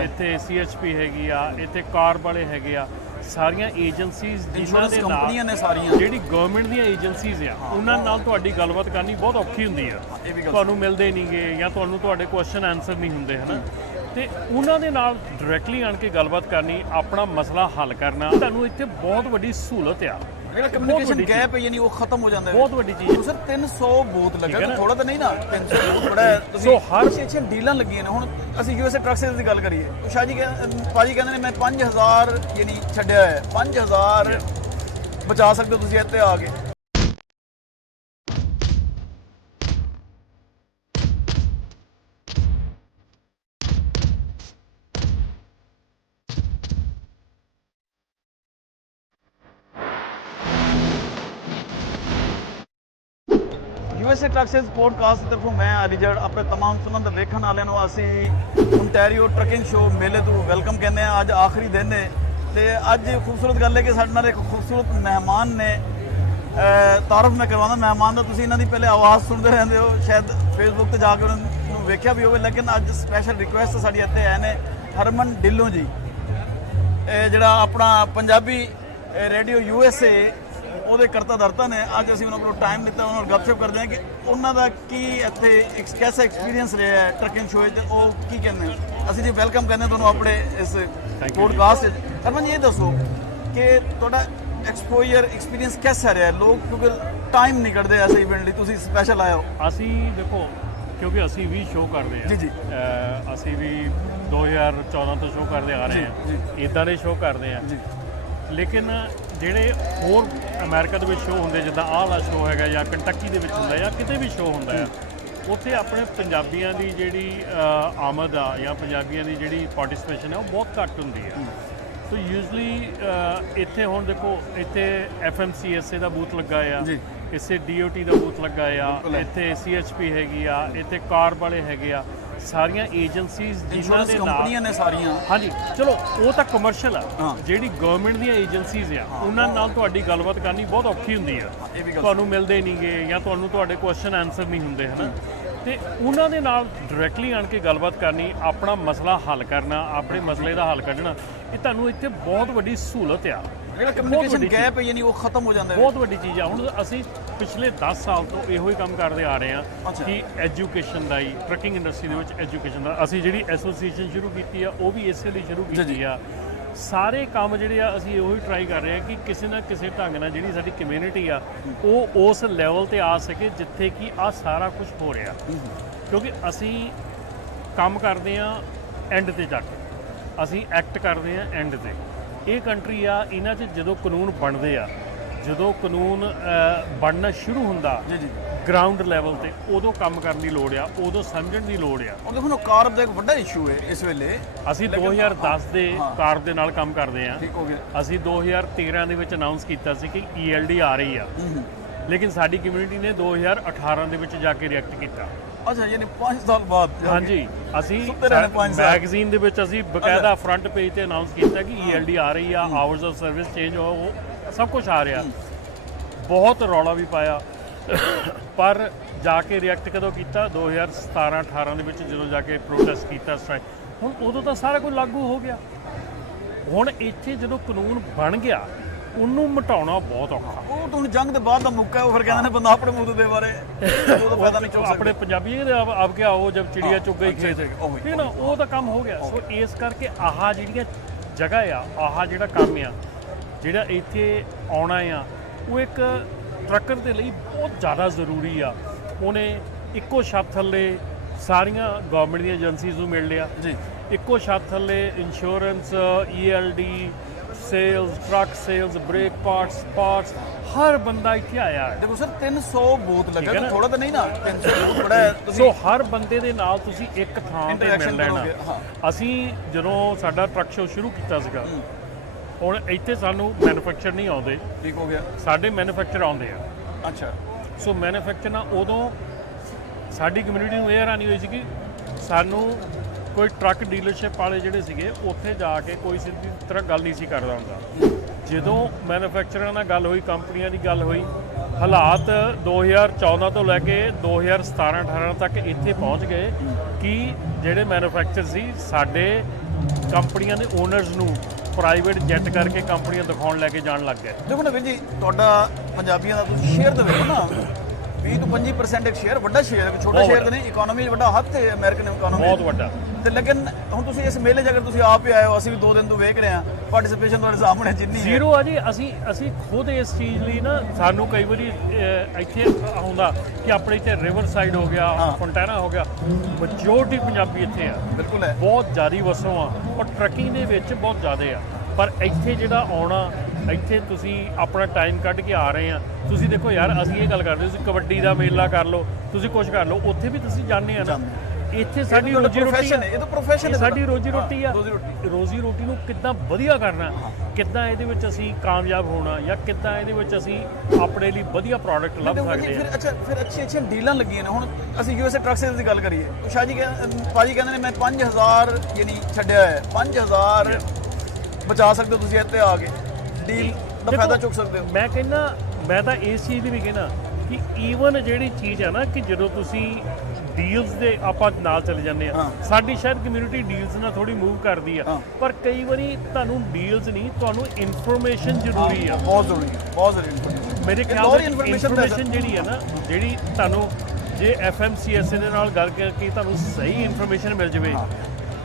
ਇੱਥੇ CHP ਹੈਗੀ ਆ, ਇੱਥੇ ਕਾਰ ਵਾਲੇ ਹੈਗੇ ਆ, ਸਾਰੀਆਂ ਏਜੰਸੀਜ਼ ਜਿਨ੍ਹਾਂ ਦੇ ਕੰਪਨੀਆਂ ਨਾਲ ਨੇ ਸਾਰੀਆਂ ਜਿਹੜੀ ਗਵਰਨਮੈਂਟ ਦੀਆਂ ਏਜੰਸੀਜ਼ ਆ ਉਹਨਾਂ ਨਾਲ ਤੁਹਾਡੀ ਗੱਲਬਾਤ ਕਰਨੀ ਬਹੁਤ ਔਖੀ ਹੁੰਦੀ ਆ। ਤੁਹਾਨੂੰ ਮਿਲਦੇ ਨਹੀਂਗੇ ਜਾਂ ਤੁਹਾਨੂੰ ਤੁਹਾਡੇ ਕੁਐਸਚਨ ਆਨਸਰ ਨਹੀਂ ਹੁੰਦੇ ਹਨਾ, ਤੇ ਉਹਨਾਂ ਦੇ ਨਾਲ ਡਾਇਰੈਕਟਲੀ ਆਣ ਕੇ ਗੱਲਬਾਤ ਕਰਨੀ, ਆਪਣਾ ਮਸਲਾ ਹੱਲ ਕਰਨਾ ਤੁਹਾਨੂੰ ਇੱਥੇ ਬਹੁਤ ਵੱਡੀ ਸਹੂਲਤ ਆ। ਜਿਹੜਾ ਕਮਿਊਨੀਕੇਸ਼ਨ ਗੈਪ ਹੈ ਯਾਨੀ ਉਹ ਖਤਮ ਹੋ ਜਾਂਦਾ ਹੈ। ਬਹੁਤ ਵੱਡੀ ਚੀਜ਼ ਸਰ 300 ਬੂਥ ਲੱਗਾ, ਥੋੜਾ ਤਾਂ ਨਹੀਂ ਨਾ, 300 ਬੂਥ ਬੜਾ ਹੈ। ਤੁਸੀਂ ਹਰ ਛੇ ਡੀਲਾਂ ਲੱਗੀਆਂ ਨੇ। ਹੁਣ ਅਸੀਂ USA ਟਰੱਕ ਸੇਲਸ ਦੀ ਗੱਲ ਕਰੀਏ, ਸ਼ਾਹ ਜੀ ਭਾਜੀ ਕਹਿੰਦੇ ਨੇ ਮੈਂ 5000 ਯਾਨੀ ਛੱਡਿਆ ਹੈ, 5000 ਬਚਾ ਸਕਦੇ ਹੋ ਤੁਸੀਂ ਇੱਥੇ ਆ ਕੇ। USA ਟਰੱਕ ਸੇਲਸ ਪੋਡਕਾਸਟ ਦੀ ਤਰਫੋਂ ਮੈਂ ਅਲੀਜੜ ਆਪਣੇ तमाम ਸੁਣਨ ਵੇਖਣ ਵਾਲਿਆਂ ਨੂੰ ਅਸੀਂ ਓਨਟਾਰੀਓ ਟਰੱਕਿੰਗ ਸ਼ੋਅ ਮੇਲੇ ਤੋਂ ਵੈਲਕਮ ਕਹਿੰਦੇ ਹਾਂ। ਅੱਜ ਆਖਰੀ ਦਿਨ ਹੈ ਤੇ ਅੱਜ ਖੂਬਸੂਰਤ ਗੱਲ ਹੈ ਕਿ ਸਾਡੇ ਨਾਲ ਇੱਕ ਖੂਬਸੂਰਤ ਮਹਿਮਾਨ ਨੇ। ਤਾਰਫ ਮੈਂ ਕਰਵਾਉਂਦਾ ਮਹਿਮਾਨ ਦਾ, ਤੁਸੀਂ ਇਹਨਾਂ ਦੀ ਪਹਿਲੇ ਆਵਾਜ਼ ਸੁਣਦੇ ਰਹਿੰਦੇ ਹੋ, ਸ਼ਾਇਦ ਫੇਸਬੁੱਕ ਤੇ ਜਾ ਕੇ ਉਹਨਾਂ ਨੂੰ ਵੇਖਿਆ ਵੀ ਹੋਵੇ, ਲੇਕਿਨ ਅੱਜ ਸਪੈਸ਼ਲ ਰਿਕੁਐਸਟ ਸਾਡੀ ਇੱਥੇ ਆਏ ਨੇ ਹਰਮਨ ਢਿੱਲੋਂ ਜੀ, ਜਿਹੜਾ ਆਪਣਾ ਪੰਜਾਬੀ ਰੇਡੀਓ USA ਉਹਦੇ ਕਰਤਾ ਧਰਤਾ ਨੇ। ਅੱਜ ਅਸੀਂ ਉਹਨਾਂ ਕੋਲ ਟਾਈਮ ਲਿੱਤਾ, ਉਹਨਾਂ ਨਾਲ ਗੱਪਸ਼ਪ ਕਰਦੇ ਹਾਂ ਕਿ ਉਹਨਾਂ ਦਾ ਕੀ ਇੱਥੇ ਕੈਸਾ ਐਕਸਪੀਰੀਅੰਸ ਰਿਹਾ ਹੈ ਟਰੱਕਿੰਗ ਸ਼ੋਅ 'ਚ, ਉਹ ਕੀ ਕਹਿੰਦੇ ਨੇ। ਅਸੀਂ ਜੀ ਵੈਲਕਮ ਕਹਿੰਦੇ ਤੁਹਾਨੂੰ ਆਪਣੇ ਇਸ ਪੋਡਕਾਸਟ 'ਚ। ਹਰਮਨ ਜੀ ਇਹ ਦੱਸੋ ਕਿ ਤੁਹਾਡਾ ਐਕਸਪੋਜ਼ਰ ਐਕਸਪੀਰੀਅੰਸ ਕੈਸਾ ਰਿਹਾ? ਲੋਕ ਕਿਉਂਕਿ ਟਾਈਮ ਨਹੀਂ ਕੱਢਦੇ ਐਸੇ ਇਵੈਂਟ ਲਈ, ਤੁਸੀਂ ਸਪੈਸ਼ਲ ਆਏ ਹੋ। ਅਸੀਂ ਦੇਖੋ ਕਿਉਂਕਿ ਅਸੀਂ ਵੀ ਸ਼ੋਅ ਕਰਦੇ ਹਾਂ ਜੀ ਅਸੀਂ ਵੀ 2014 ਤੋਂ ਸ਼ੋਅ ਕਰਦੇ ਆ ਰਹੇ ਹਾਂ, ਇੱਦਾਂ ਦੇ ਸ਼ੋਅ ਕਰਦੇ ਹਾਂ ਜੀ। ਲੇਕਿਨ ਜਿਹੜੇ ਹੋਰ ਅਮਰੀਕਾ ਦੇ ਵਿੱਚ ਸ਼ੋਅ ਹੁੰਦੇ, ਜਿੱਦਾਂ ਆਹ ਵਾਲਾ ਸ਼ੋਅ ਹੈਗਾ ਜਾਂ ਕੰਟਕੀ ਦੇ ਵਿੱਚ ਹੁੰਦਾ ਜਾਂ ਕਿਤੇ ਵੀ ਸ਼ੋਅ ਹੁੰਦਾ ਆ, ਉੱਥੇ ਆਪਣੇ ਪੰਜਾਬੀਆਂ ਦੀ ਜਿਹੜੀ ਆਮਦ ਆ ਜਾਂ ਪੰਜਾਬੀਆਂ ਦੀ ਜਿਹੜੀ ਪਾਰਟਿਸਪੇਸ਼ਨ ਹੈ ਉਹ ਬਹੁਤ ਘੱਟ ਹੁੰਦੀ ਹੈ। ਸੋ ਯੂਜਲੀ ਇੱਥੇ ਹੁਣ ਦੇਖੋ ਇੱਥੇ FMCSA ਦਾ ਬੂਥ ਲੱਗਾ ਆ, ਇੱਥੇ DOT ਦਾ ਬੂਥ ਲੱਗਾ ਆ, ਇੱਥੇ CHP ਹੈਗੀ ਆ, ਇੱਥੇ ਕਾਰ ਵਾਲੇ ਹੈਗੇ ਆ, ਸਾਰੀਆਂ ਏਜੰਸੀਜ਼ ਜਿਨ੍ਹਾਂ ਦੇ ਨਾਲ ਕੰਪਨੀਆਂ ਨੇ ਸਾਰੀਆਂ। ਹਾਂਜੀ ਚਲੋ ਉਹ ਤਾਂ ਕਮਰਸ਼ੀਅਲ ਆ, ਜਿਹੜੀ ਗਵਰਨਮੈਂਟ ਦੀਆਂ ਏਜੰਸੀਜ਼ ਆ ਉਹਨਾਂ ਨਾਲ ਤੁਹਾਡੀ ਗੱਲਬਾਤ ਕਰਨੀ ਬਹੁਤ ਔਖੀ ਹੁੰਦੀ ਆ। ਤੁਹਾਨੂੰ ਮਿਲਦੇ ਨਹੀਂਗੇ ਜਾਂ ਤੁਹਾਨੂੰ ਤੁਹਾਡੇ ਕੁਐਸਚਨ ਆਨਸਰ ਨਹੀਂ ਹੁੰਦੇ ਹਨਾ, ਤੇ ਉਹਨਾਂ ਦੇ ਨਾਲ ਡਾਇਰੈਕਟਲੀ ਆਣ ਕੇ ਗੱਲਬਾਤ ਕਰਨੀ, ਆਪਣਾ ਮਸਲਾ ਹੱਲ ਕਰਨਾ, ਆਪਣੇ ਮਸਲੇ ਦਾ ਹੱਲ ਕੱਢਣਾ, ਇਹ ਤੁਹਾਨੂੰ ਇੱਥੇ ਬਹੁਤ ਵੱਡੀ ਸਹੂਲਤ ਆ। ਜਿਹੜਾ ਕਮਿਊਨੀਕੇਸ਼ਨ ਗੈਪ ਹੈ ਯਾਨੀ ਉਹ ਖਤਮ ਹੋ ਜਾਂਦਾ ਹੈ। ਬਹੁਤ ਵੱਡੀ ਚੀਜ਼ ਆ। ਹੁਣ ਅਸੀਂ ਪਿਛਲੇ 10 ਸਾਲ ਤੋਂ ਇਹੋ ਹੀ ਕੰਮ ਕਰਦੇ ਆ ਰਹੇ ਹਾਂ ਕਿ ਐਜੂਕੇਸ਼ਨ ਦਾ ਹੀ, ਟਰੱਕਿੰਗ ਇੰਡਸਟਰੀ ਦੇ ਵਿੱਚ ਐਜੂਕੇਸ਼ਨ ਦਾ ਅਸੀਂ ਜਿਹੜੀ ਐਸੋਸੀਏਸ਼ਨ ਸ਼ੁਰੂ ਕੀਤੀ ਆ ਉਹ ਵੀ ਇਸੇ ਲਈ ਸ਼ੁਰੂ ਕੀਤੀ ਆ। ਸਾਰੇ ਕੰਮ ਜਿਹੜੇ ਆ ਅਸੀਂ ਇਹੋ ਹੀ ਟਰਾਈ ਕਰ ਰਹੇ ਹਾਂ ਕਿ ਕਿਸੇ ਨਾ ਕਿਸੇ ਢੰਗ ਨਾਲ ਜਿਹੜੀ ਸਾਡੀ ਕਮਿਊਨਿਟੀ ਆ ਉਹ ਉਸ ਲੈਵਲ ਤੇ ਆ ਸਕੇ ਜਿੱਥੇ ਕਿ ਆ ਸਾਰਾ ਕੁਝ ਹੋ ਰਿਹਾ। ਕਿਉਂਕਿ ਅਸੀਂ ਕੰਮ ਕਰਦੇ ਆ ਐਂਡ ਤੇ ਜਾ ਕੇ, ਅਸੀਂ ਐਕਟ ਕਰਦੇ ਆ ਐਂਡ ਤੇ। ਇਹ ਕੰਟਰੀ ਆ, ਇਹਨਾਂ 'ਚ ਜਦੋਂ ਕਾਨੂੰਨ ਬਣਦੇ ਆ, ਜਦੋਂ ਕਾਨੂੰਨ ਬਣਨਾ ਸ਼ੁਰੂ ਹੁੰਦਾ ਗਰਾਊਂਡ ਲੈਵਲ ਤੇ, ਉਦੋਂ ਕੰਮ ਕਰਨ ਦੀ ਲੋੜ ਆ, ਉਦੋਂ ਸਮਝਣ ਦੀ ਲੋੜ ਆ। ਉਹ ਦੇਖੋ ਨਾ ਕਾਰ ਦਾ ਇੱਕ ਵੱਡਾ ਇਸ਼ੂ ਹੈ ਇਸ ਵੇਲੇ। ਅਸੀਂ 2010 ਦੇ ਕਾਰ ਦੇ ਨਾਲ ਕੰਮ ਕਰਦੇ ਆ। ਠੀਕ ਹੋ ਗਿਆ। ਅਸੀਂ 2013 ਦੇ ਵਿੱਚ ਅਨਾਉਂਸ ਕੀਤਾ ਸੀ ਕਿ ELD ਆ ਰਹੀ ਆ, ਲੇਕਿਨ ਸਾਡੀ ਕਮਿਊਨਿਟੀ ਨੇ 2018 ਦੇ ਵਿੱਚ ਜਾ ਕੇ ਰਿਐਕਟ ਕੀਤਾ। ਅੱਛਾ ਯਾਨੀ 5 ਸਾਲ ਬਾਅਦ? ਹਾਂਜੀ, ਅਸੀਂ ਮੈਗਜ਼ੀਨ ਦੇ ਵਿੱਚ ਅਸੀਂ ਬਕਾਇਦਾ ਫਰੰਟ ਪੇਜ ਤੇ ਅਨਾਉਂਸ ਕੀਤਾ ਕਿ ELD ਆ ਰਹੀ ਆ, ਆਵਰਸ ਆਫ ਸਰਵਿਸ ਚੇਂਜ ਹੋ, ਉਹ ਸਭ ਕੁਝ ਆ ਰਿਹਾ। ਬਹੁਤ ਰੌਲਾ ਵੀ ਪਾਇਆ, ਪਰ ਜਾ ਕੇ ਰਿਐਕਟ ਕਦੋਂ ਕੀਤਾ? 2017-18 ਦੇ ਵਿੱਚ ਜਦੋਂ ਜਾ ਕੇ ਪ੍ਰੋਟੈਸਟ ਕੀਤਾ, ਸਟ੍ਰਾਈਕ। ਹੁਣ ਉਦੋਂ ਤਾਂ ਸਾਰਾ ਕੁਝ ਲਾਗੂ ਹੋ ਗਿਆ। ਹੁਣ ਇੱਥੇ ਜਦੋਂ ਕਾਨੂੰਨ ਬਣ ਗਿਆ ਉਹਨੂੰ ਮਿਟਾਉਣਾ ਬਹੁਤ ਔਖਾ। ਉਹ ਤੁਹਾਨੂੰ ਜੰਗ ਦੇ ਬਾਅਦ ਦਾ ਮੌਕਾ ਹੈ, ਉਹ ਫਿਰ ਕਹਿੰਦੇ ਨੇ ਬੰਦਾ ਆਪਣੇ ਮੁੱਦੇ ਦੇ ਬਾਰੇ ਉਹਦਾ ਫਾਇਦਾ ਨਹੀਂ ਚੁੱਕ ਸਕਦਾ। ਆਪਣੇ ਪੰਜਾਬੀ ਆਪ ਕਿਆ ਉਹ ਜਬ ਚਿੜੀਆ ਚੁੱਕ ਗਈ ਖੇਤ, ਠੀਕ ਨਾ, ਉਹ ਤਾਂ ਕੰਮ ਹੋ ਗਿਆ। ਸੋ ਇਸ ਕਰਕੇ ਆਹ ਜਿਹੜੀਆਂ ਜਗ੍ਹਾ ਆ, ਆਹ ਜਿਹੜਾ ਕੰਮ ਆ, ਜਿਹੜਾ ਇੱਥੇ ਆਉਣਾ ਆ, ਉਹ ਇੱਕ ਟਰੱਕਰ ਦੇ ਲਈ ਬਹੁਤ ਜ਼ਿਆਦਾ ਜ਼ਰੂਰੀ ਆ। ਉਹਨੇ ਇੱਕੋ ਛੱਤ ਥੱਲੇ ਸਾਰੀਆਂ ਗਵਰਨਮੈਂਟ ਦੀਆਂ ਏਜੰਸੀਜ਼ ਨੂੰ ਮਿਲ ਲਿਆ ਜੀ, ਇੱਕੋ ਛੱਤ ਥੱਲੇ insurance, ELD, sales, truck sales, brake parts, ਹਰ ਬੰਦਾ ਇੱਥੇ ਆਇਆ ਹੈ। ਦੇਖੋ ਸਰ 300 ਬੂਥ ਲੱਗਾ, ਥੋੜਾ ਤਾਂ ਨਹੀਂ ਨਾ, 300 ਬੂਥ ਬੜਾ ਹੈ। ਸੋ ਹਰ ਬੰਦੇ ਦੇ ਨਾਲ ਤੁਸੀਂ ਇੱਕ ਥਾਂ ਤੇ ਮਿਲ ਲੈਣਾ। ਅਸੀਂ ਜਦੋਂ ਸਾਡਾ ਟਰੱਕ ਸ਼ੋਅ ਸ਼ੁਰੂ ਕੀਤਾ ਸੀਗਾ, ਹੁਣ ਇੱਥੇ ਸਾਨੂੰ ਮੈਨੂਫੈਕਚਰ ਨਹੀਂ ਆਉਂਦੇ। ਠੀਕ ਹੋ ਗਿਆ। ਸਾਡੇ ਮੈਨੂਫੈਕਚਰ ਆਉਂਦੇ ਆ। ਅੱਛਾ। ਸੋ ਮੈਨੂਫੈਕਚਰ ਨਾਲ ਉਦੋਂ ਸਾਡੀ ਕਮਿਊਨਿਟੀ ਨੂੰ ਇਹ ਹੈਰਾਨੀ ਹੋਈ ਸੀ ਕਿ ਸਾਨੂੰ ਕੋਈ ਟਰੱਕ ਡੀਲਰਸ਼ਿਪ ਵਾਲੇ ਜਿਹੜੇ ਸੀਗੇ ਉੱਥੇ ਜਾ ਕੇ ਕੋਈ ਸਿੱਧੀ ਤਰ੍ਹਾਂ ਗੱਲ ਨਹੀਂ ਸੀ ਕਰਦਾ ਹੁੰਦਾ। ਜਦੋਂ ਮੈਨੂਫੈਕਚਰਾਂ ਨਾਲ ਗੱਲ ਹੋਈ, ਕੰਪਨੀਆਂ ਦੀ ਗੱਲ ਹੋਈ, ਹਾਲਾਤ 2014 ਤੋਂ ਲੈ ਕੇ 2017-18 ਤੱਕ ਇੱਥੇ ਪਹੁੰਚ ਗਏ ਕਿ ਜਿਹੜੇ ਮੈਨੂਫੈਕਚਰ ਸੀ ਸਾਡੇ ਕੰਪਨੀਆਂ ਦੇ ਓਨਰਸ ਨੂੰ ਪ੍ਰਾਈਵੇਟ ਜੈਟ ਕਰਕੇ ਕੰਪਨੀਆਂ ਦਿਖਾਉਣ ਲੈ ਕੇ ਜਾਣ ਲੱਗ ਗਏ। ਦੇਖੋ ਨਾ ਵੀਰ ਜੀ, ਤੁਹਾਡਾ ਪੰਜਾਬੀਆਂ ਦਾ ਤੁਸੀਂ ਸ਼ੇਅਰ ਤਾਂ ਵੇਖੋ ਨਾ, 20 ਤੋਂ 25% ਇੱਕ ਸ਼ੇਅਰ, ਵੱਡਾ ਸ਼ੇਅਰ ਹੈ, ਛੋਟਾ ਸ਼ੇਅਰ ਨਹੀਂ, ਇਕਨੋਮੀ ਵੱਡਾ ਹੱਥ ਹੈ ਅਮਰੀਕਨ ਇਕਨੋਮੀ, ਬਹੁਤ ਵੱਡਾ। ਤੇ ਲੇਕਿਨ ਹੁਣ ਤੁਸੀਂ ਇਸ ਮੇਲੇ 'ਚ ਅਗਰ ਤੁਸੀਂ ਆਪ ਹੀ ਆਏ ਹੋ, ਅਸੀਂ ਵੀ 2 ਦਿਨ ਤੋਂ ਵੇਖ ਰਹੇ ਹਾਂ, ਪਾਰਟਿਸਿਪੇਸ਼ਨ ਤੁਹਾਡੇ ਸਾਹਮਣੇ ਜਿੰਨੀ ਹੈ ਜ਼ੀਰੋ ਆ ਜੀ। ਅਸੀਂ ਖੁਦ ਇਸ ਚੀਜ਼ ਲਈ ਨਾ, ਸਾਨੂੰ ਕਈ ਵਾਰੀ ਇੱਥੇ ਆਉਂਦਾ ਕਿ ਆਪਣੇ ਇੱਥੇ ਰਿਵਰ ਸਾਈਡ ਹੋ ਗਿਆ, ਫੰਟੈਨਾ ਹੋ ਗਿਆ, ਮੈਜੋਰਟੀ ਪੰਜਾਬੀ ਇੱਥੇ ਆ, ਬਿਲਕੁਲ ਹੈ, ਬਹੁਤ ਜ਼ਿਆਦਾ ਵਸੋਂ ਆ, ਪਰ ਟਰੱਕਿੰਗ ਦੇ ਵਿੱਚ ਬਹੁਤ ਜ਼ਿਆਦਾ ਆ। ਪਰ ਇੱਥੇ ਜਿਹੜਾ ਆਉਣਾ, ਇੱਥੇ ਤੁਸੀਂ ਆਪਣਾ ਟਾਈਮ ਕੱਢ ਕੇ ਆ ਰਹੇ ਆ। ਤੁਸੀਂ ਦੇਖੋ ਯਾਰ, ਅਸੀਂ ਇਹ ਗੱਲ ਕਰਦੇ, ਤੁਸੀਂ ਕਬੱਡੀ ਦਾ ਮੇਲਾ ਕਰ ਲਓ, ਤੁਸੀਂ ਕੁਝ ਕਰ ਲਓ, ਉੱਥੇ ਵੀ ਤੁਸੀਂ ਜਾਂਦੇ ਆ ਨਾ। ਇੱਥੇ ਸਾਡੀ ਰੋਜੀ ਰੋਟੀ ਹੈ, ਇਹ ਤਾਂ ਪ੍ਰੋਫੈਸ਼ਨ ਹੈ, ਸਾਡੀ ਰੋਜੀ ਰੋਟੀ ਆ। ਰੋਜ਼ੀ ਰੋਟੀ ਨੂੰ ਕਿੱਦਾਂ ਵਧੀਆ ਕਰਨਾ, ਕਿੱਦਾਂ ਇਹਦੇ ਵਿੱਚ ਅਸੀਂ ਕਾਮਯਾਬ ਹੋਣਾ, ਜਾਂ ਕਿੱਦਾਂ ਇਹਦੇ ਵਿੱਚ ਅਸੀਂ ਆਪਣੇ ਲਈ ਵਧੀਆ ਪ੍ਰੋਡਕਟ ਲੱਭ ਸਕਦੇ ਹਾਂ। ਫਿਰ ਅੱਛੀਆਂ ਡੀਲਾਂ ਲੱਗੀਆਂ ਨੇ। ਹੁਣ ਅਸੀਂ USA ਟਰੱਕ ਸੇਲਸ ਦੀ ਗੱਲ ਕਰੀਏ, ਸ਼ਾਹ ਜੀ ਭਾਜੀ ਕਹਿੰਦੇ ਨੇ ਮੈਂ 5000 ਯਾਨੀ ਛੱਡਿਆ ਹੈ, 5000 ਬਚਾ ਸਕਦੇ ਹੋ ਤੁਸੀਂ ਇੱਥੇ ਆ ਕੇ, ਡੀਲ ਦਾ ਫਾਇਦਾ ਚੁੱਕ ਸਕਦੇ ਹੋ। ਮੈਂ ਕਹਿੰਦਾ, ਮੈਂ ਤਾਂ ਇਸ ਚੀਜ਼ ਦੀ ਵੀ ਕਹਿੰਦਾ ਕਿ ਈਵਨ ਜਿਹੜੀ ਚੀਜ਼ ਹੈ ਨਾ, ਕਿ ਜਦੋਂ ਤੁਸੀਂ ਡੀਲਸ ਦੇ ਆਪਾਂ ਨਾਲ ਚਲੇ ਜਾਂਦੇ ਆ, ਸਾਡੀ ਸ਼ਾਇਦ ਕਮਿਊਨਿਟੀ ਡੀਲਸ ਨਾਲ ਥੋੜੀ ਮੂਵ ਕਰਦੀ ਆ, ਪਰ ਕਈ ਵਾਰੀ ਤੁਹਾਨੂੰ ਡੀਲਸ ਨਹੀਂ, ਤੁਹਾਨੂੰ ਇਨਫੋਰਮੇਸ਼ਨ ਜ਼ਰੂਰੀ ਆ, ਬਹੁਤ ਜ਼ਰੂਰੀ ਹੈ, ਬਹੁਤ ਜ਼ਰੂਰੀ। ਮੇਰੇ ਖਿਆਲ ਵਿੱਚ ਇਨਫੋਰਮੇਸ਼ਨ ਜਿਹੜੀ ਹੈ ਨਾ, ਜਿਹੜੀ ਤੁਹਾਨੂੰ ਜੇ FMCSA ਦੇ ਨਾਲ ਗੱਲ ਕਰਕੇ ਤੁਹਾਨੂੰ ਸਹੀ ਇਨਫੋਰਮੇਸ਼ਨ ਮਿਲ ਜਾਵੇ,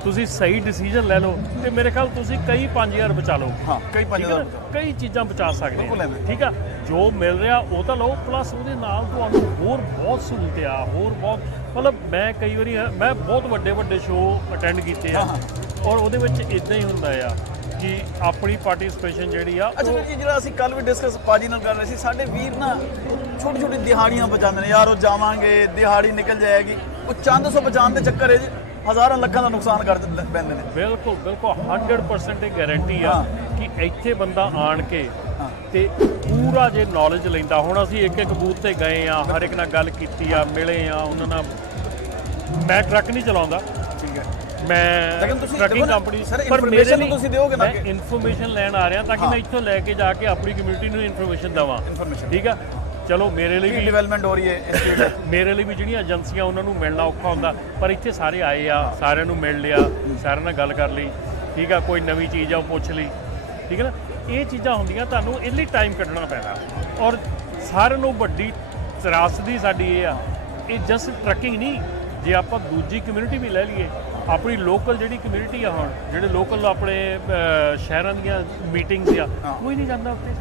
ਤੁਸੀਂ ਸਹੀ ਡਿਸੀਜਨ ਲੈ ਲਓ, ਤੇ ਮੇਰੇ ਖਿਆਲ ਤੁਸੀਂ ਕਈ 5000 ਬਚਾ ਲਓ। ਕਈ 5000 ਕਈ ਚੀਜ਼ਾਂ ਬਚਾ ਸਕਦੇ ਹੋ। ਠੀਕ ਆ, ਜੋ ਮਿਲ ਰਿਹਾ ਉਹ ਤਾਂ ਲਓ, ਪਲੱਸ ਉਹਦੇ ਨਾਲ ਤੁਹਾਨੂੰ ਹੋਰ ਬਹੁਤ ਸਹੂਲਤ ਆ, ਹੋਰ ਬਹੁਤ, ਮਤਲਬ ਮੈਂ ਕਈ ਵਾਰੀ ਮੈਂ ਬਹੁਤ ਵੱਡੇ ਸ਼ੋਅ ਅਟੈਂਡ ਕੀਤੇ ਆ, ਔਰ ਉਹਦੇ ਵਿੱਚ ਇਦਾਂ ਹੀ ਹੁੰਦਾ ਆ ਕਿ ਆਪਣੀ ਪਾਰਟਿਸਿਪੇਸ਼ਨ ਜਿਹੜੀ ਆ। ਅੱਛਾ ਵੀਰ ਜੀ, ਜਿਹੜਾ ਅਸੀਂ ਕੱਲ ਵੀ ਡਿਸਕਸ ਪਾਜੀ ਨਾਲ ਕਰ ਰਹੇ ਸੀ, ਸਾਡੇ ਵੀਰ ਨਾ ਛੋਟੀ ਦਿਹਾੜੀਆਂ ਬਚਾਉਂਦੇ ਨੇ ਯਾਰ, ਉਹ ਜਾਵਾਂਗੇ ਦਿਹਾੜੀ ਨਿਕਲ ਜਾਏਗੀ, ਉਹ ਚੰਦ ਸੌ ਬਚਾਉਣ ਦੇ ਚੱਕਰ 'ਚ ਹਜ਼ਾਰਾਂ ਲੱਖਾਂ ਦਾ ਨੁਕਸਾਨ ਕਰ ਪੈਂਦੇ ਨੇ। ਬਿਲਕੁਲ 100% ਇਹ ਗਾਰੰਟੀ ਆ ਕਿ ਇੱਥੇ ਬੰਦਾ ਆਣ ਕੇ ਤੇ ਪੂਰਾ ਜੇ ਨੌਲੇਜ ਲੈਂਦਾ। ਹੁਣ ਅਸੀਂ ਇੱਕ ਬੂਥ ਤੇ ਗਏ ਆ, ਹਰ ਇੱਕ ਨਾਲ ਗੱਲ ਕੀਤੀ ਆ, ਮਿਲੇ ਆ ਉਹਨਾਂ ਨਾਲ। ਮੈਂ ਟਰੱਕ ਨਹੀਂ ਚਲਾਉਂਦਾ, ਠੀਕ ਹੈ, ਮੈਂ ਟਰੱਕਿੰਗ ਕੰਪਨੀ, ਪਰ ਮੇਰੇ ਲਈ ਤੁਸੀਂ ਦਿਓਗੇ ਨਾ, ਮੈਂ ਇਨਫੋਰਮੇਸ਼ਨ ਲੈਣ ਆ ਰਿਹਾ ਤਾਂ ਕਿ ਮੈਂ ਇੱਥੋਂ ਲੈ ਕੇ ਜਾ ਕੇ ਆਪਣੀ ਕਮਿਊਨਿਟੀ ਨੂੰ ਇਨਫੋਰਮੇਸ਼ਨ ਦੇਵਾਂ। ਠੀਕ ਆ, ਚਲੋ ਮੇਰੇ ਲਈ ਵੀ ਡਿਵੈਲਪਮੈਂਟ ਹੋ ਰਹੀ ਹੈ, ਮੇਰੇ ਲਈ ਵੀ ਜਿਹੜੀਆਂ ਏਜੰਸੀਆਂ ਉਹਨਾਂ ਨੂੰ ਮਿਲਣਾ ਔਖਾ ਹੁੰਦਾ, ਪਰ ਇੱਥੇ ਸਾਰੇ ਆਏ ਆ, ਸਾਰਿਆਂ ਨੂੰ ਮਿਲ ਲਿਆ, ਸਾਰਿਆਂ ਨਾਲ ਗੱਲ ਕਰ ਲਈ। ਠੀਕ ਆ, ਕੋਈ ਨਵੀਂ ਚੀਜ਼ ਆ ਉਹ ਪੁੱਛ ਲਈ। ਠੀਕ ਹੈ ਨਾ, ਇਹ ਚੀਜ਼ਾਂ ਹੁੰਦੀਆਂ, ਤੁਹਾਨੂੰ ਇਹਦੇ ਲਈ ਟਾਈਮ ਕੱਢਣਾ ਪੈਣਾ। ਔਰ ਸਾਰਿਆਂ ਨੂੰ ਵੱਡੀ ਤਰਾਸਦੀ ਸਾਡੀ ਇਹ ਆ, ਇਹ ਜਸਟ ਟਰੱਕਿੰਗ ਨਹੀਂ, ਜੇ ਆਪਾਂ ਦੂਜੀ ਕਮਿਊਨਿਟੀ ਵੀ ਲੈ ਲਈਏ, ਆਪਣੀ ਲੋਕਲ ਜਿਹੜੀ ਕਮਿਊਨਿਟੀ ਆ, ਹੁਣ ਜਿਹੜੇ ਲੋਕਲ ਆਪਣੇ ਸ਼ਹਿਰਾਂ ਦੀਆਂ ਮੀਟਿੰਗਸ ਆ, ਕੋਈ ਨਹੀਂ ਜਾਂਦਾ ਉੱਥੇ।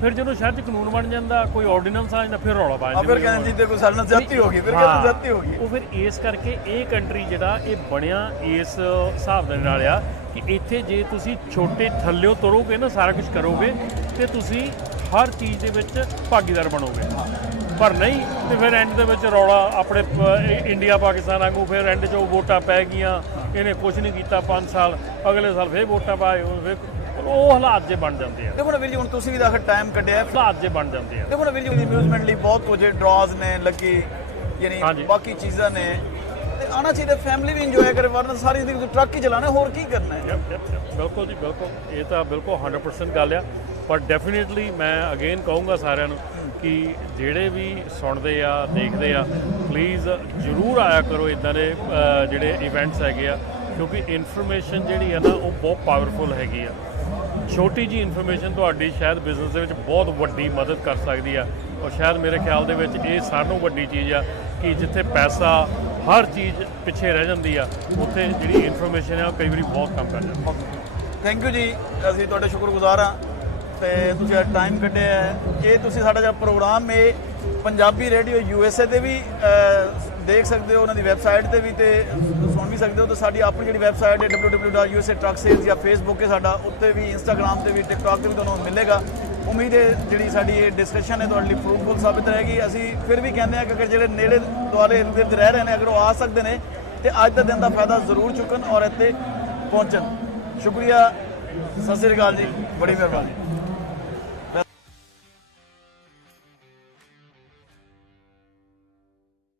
ਫਿਰ ਜਦੋਂ ਸ਼ਹਿਰ 'ਚ ਕਾਨੂੰਨ ਬਣ ਜਾਂਦਾ, ਕੋਈ ਆਰਡੀਨੈਂਸ ਆ ਜਾਂਦਾ, ਫਿਰ ਰੌਲਾ ਪਾ ਜਾਂਦਾ, ਫਿਰ ਕਹਿੰਦੇ ਜੀ ਕੋਈ ਸਾਡੇ ਨਾਲ ਜ਼ਿਆਦਤੀ ਹੋ ਗਈ, ਫਿਰ ਕਹਿੰਦੇ ਜ਼ਿਆਦਤੀ ਹੋ ਗਈ। ਉਹ ਫਿਰ ਇਸ ਕਰਕੇ ਇਹ ਕੰਟਰੀ ਜਿਹੜਾ ਇਹ ਬਣਿਆ ਇਸ ਹਿਸਾਬ ਦੇ ਨਾਲ ਆ ਕਿ ਇੱਥੇ ਜੇ ਤੁਸੀਂ ਛੋਟੇ ਥੱਲਿਓਂ ਤੁਰੋਗੇ ਨਾ, ਸਾਰਾ ਕੁਝ ਕਰੋਗੇ, ਤੇ ਤੁਸੀਂ ਹਰ ਚੀਜ਼ ਦੇ ਵਿੱਚ ਭਾਗੀਦਾਰ ਬਣੋਗੇ। ਪਰ ਨਹੀਂ ਤੇ ਫਿਰ ਐਂਡ ਦੇ ਵਿੱਚ ਰੌਲਾ ਆਪਣੇ ਇੰਡੀਆ ਪਾਕਿਸਤਾਨ ਵਾਂਗੂ, ਫਿਰ ਐਂਡ 'ਚ ਉਹ ਵੋਟਾਂ ਪੈ ਗਈਆਂ, ਇਹਨੇ ਕੁਝ ਨਹੀਂ ਕੀਤਾ 5 ਸਾਲ, ਅਗਲੇ ਸਾਲ ਫਿਰ ਵੋਟਾਂ ਪਾਏ, ਫਿਰ ਉਹ ਹਾਲਾਤ ਜੇ ਬਣ ਜਾਂਦੇ ਆ। ਦੇਖੋ ਨਾ ਵੀਰ ਜੀ, ਹੁਣ ਤੁਸੀਂ ਵੀ ਆਖਰ ਟਾਈਮ ਕੱਢਿਆ, ਹਾਲਾਤ ਜੇ ਬਣ ਜਾਂਦੇ ਆ। ਦੇਖੋ ਨਾ ਵੀਰ ਜੀ, ਅਮਿਊਜ਼ਮੈਂਟ ਲਈ ਬਹੁਤ ਕੁਝ ਡਰਾਜ਼ ਨੇ ਲੱਗੀ, ਯਾਨੀ ਬਾਕੀ ਚੀਜ਼ਾਂ ਨੇ, ਤੇ ਆਉਣਾ ਚਾਹੀਦਾ, ਫੈਮਿਲੀ ਵੀ ਇੰਜੋਏ ਕਰੇ, ਵਰਨਾ ਸਾਰੀ ਜ਼ਿੰਦਗੀ ਟਰੱਕ ਹੀ ਚਲਾਣਾ, ਹੋਰ ਕੀ ਕਰਨਾ ਹੈ। ਬਿਲਕੁਲ ਜੀ, ਬਿਲਕੁਲ, ਇਹ ਤਾਂ ਬਿਲਕੁਲ 100% ਗੱਲ ਆ। ਪਰ ਡੈਫੀਨੇਟਲੀ ਮੈਂ ਅਗੇਨ ਕਹੂੰਗਾ ਸਾਰਿਆਂ ਨੂੰ ਕਿ ਜਿਹੜੇ ਵੀ ਸੁਣਦੇ ਆ, ਦੇਖਦੇ ਆ, ਪਲੀਜ਼ ਜ਼ਰੂਰ ਆਇਆ ਕਰੋ ਇੱਦਾਂ ਦੇ ਜਿਹੜੇ ਇਵੈਂਟਸ ਹੈਗੇ ਆ, ਕਿਉਂਕਿ ਇਨਫੋਰਮੇਸ਼ਨ ਜਿਹੜੀ ਆ ਨਾ, ਉਹ ਬਹੁਤ ਪਾਵਰਫੁਲ ਹੈਗੀ ਆ। ਛੋਟੀ ਜੀ ਇਨਫੋਰਮੇਸ਼ਨ ਤੁਹਾਡੀ ਸ਼ਾਇਦ ਬਿਜ਼ਨਸ ਦੇ ਵਿੱਚ ਬਹੁਤ ਵੱਡੀ ਮਦਦ ਕਰ ਸਕਦੀ ਆ। ਔਰ ਸ਼ਾਇਦ ਮੇਰੇ ਖਿਆਲ ਦੇ ਵਿੱਚ ਇਹ ਸਾਰਿਆਂ ਵੱਡੀ ਚੀਜ਼ ਆ ਕਿ ਜਿੱਥੇ ਪੈਸਾ ਹਰ ਚੀਜ਼ ਪਿੱਛੇ ਰਹਿ ਜਾਂਦੀ ਆ, ਉੱਥੇ ਜਿਹੜੀ ਇਨਫੋਰਮੇਸ਼ਨ ਆ ਉਹ ਕਈ ਵਾਰੀ ਬਹੁਤ ਕੰਮ ਕਰ ਜਾਂਦੀ ਹੈ। ਥੈਂਕ ਯੂ ਜੀ, ਅਸੀਂ ਤੁਹਾਡੇ ਸ਼ੁਕਰਗੁਜ਼ਾਰ ਹਾਂ ਤੇ ਤੁਸੀਂ ਅੱਜ ਟਾਈਮ ਕੱਢਿਆ ਹੈ। ਇਹ ਤੁਸੀਂ ਸਾਡਾ ਜਿਹੜਾ ਪ੍ਰੋਗਰਾਮ ਹੈ ਪੰਜਾਬੀ ਰੇਡੀਓ USA ਤੇ ਵੀ ਦੇਖ ਸਕਦੇ ਹੋ, ਉਹਨਾਂ ਦੀ ਵੈਬਸਾਈਟ ਤੇ ਵੀ, ਤੇ ਸੁਣ ਵੀ ਸਕਦੇ ਹੋ। ਤੇ ਸਾਡੀ ਆਪਣੀ ਜਿਹੜੀ ਵੈਬਸਾਈਟ ਹੈ www.usatrucksales, ਜਾਂ ਫੇਸਬੁੱਕ ਹੈ ਸਾਡਾ, ਉੱਤੇ ਵੀ, ਇੰਸਟਾਗ੍ਰਾਮ ਤੇ ਵੀ, ਟਿਕਟੌਕ ਤੇ ਵੀ ਤੁਹਾਨੂੰ ਮਿਲੇਗਾ। ਉਮੀਦ ਹੈ ਜਿਹੜੀ ਸਾਡੀ ਇਹ ਡਿਸਕਸ਼ਨ ਹੈ ਤੁਹਾਡੇ ਲਈ ਫਰੂਟਫੁਲ ਸਾਬਿਤ ਰਹੇਗੀ। ਅਸੀਂ ਫਿਰ ਵੀ ਕਹਿੰਦੇ ਹਾਂ ਕਿ ਅਗਰ ਜਿਹੜੇ ਨੇੜੇ ਦੁਆਲੇ ਇਰਦ ਰਹਿ ਰਹੇ ਨੇ, ਅਗਰ ਉਹ ਆ ਸਕਦੇ ਨੇ, ਤੇ ਅੱਜ ਦੇ ਦਿਨ ਦਾ ਫਾਇਦਾ ਜ਼ਰੂਰ ਚੁੱਕਣ ਔਰ ਇੱਥੇ ਪਹੁੰਚਣ। ਸ਼ੁਕਰੀਆ, ਸਤਿ ਸ੍ਰੀ ਅਕਾਲ ਜੀ, ਬੜੀ ਮਿਹਰਬਾਨੀ।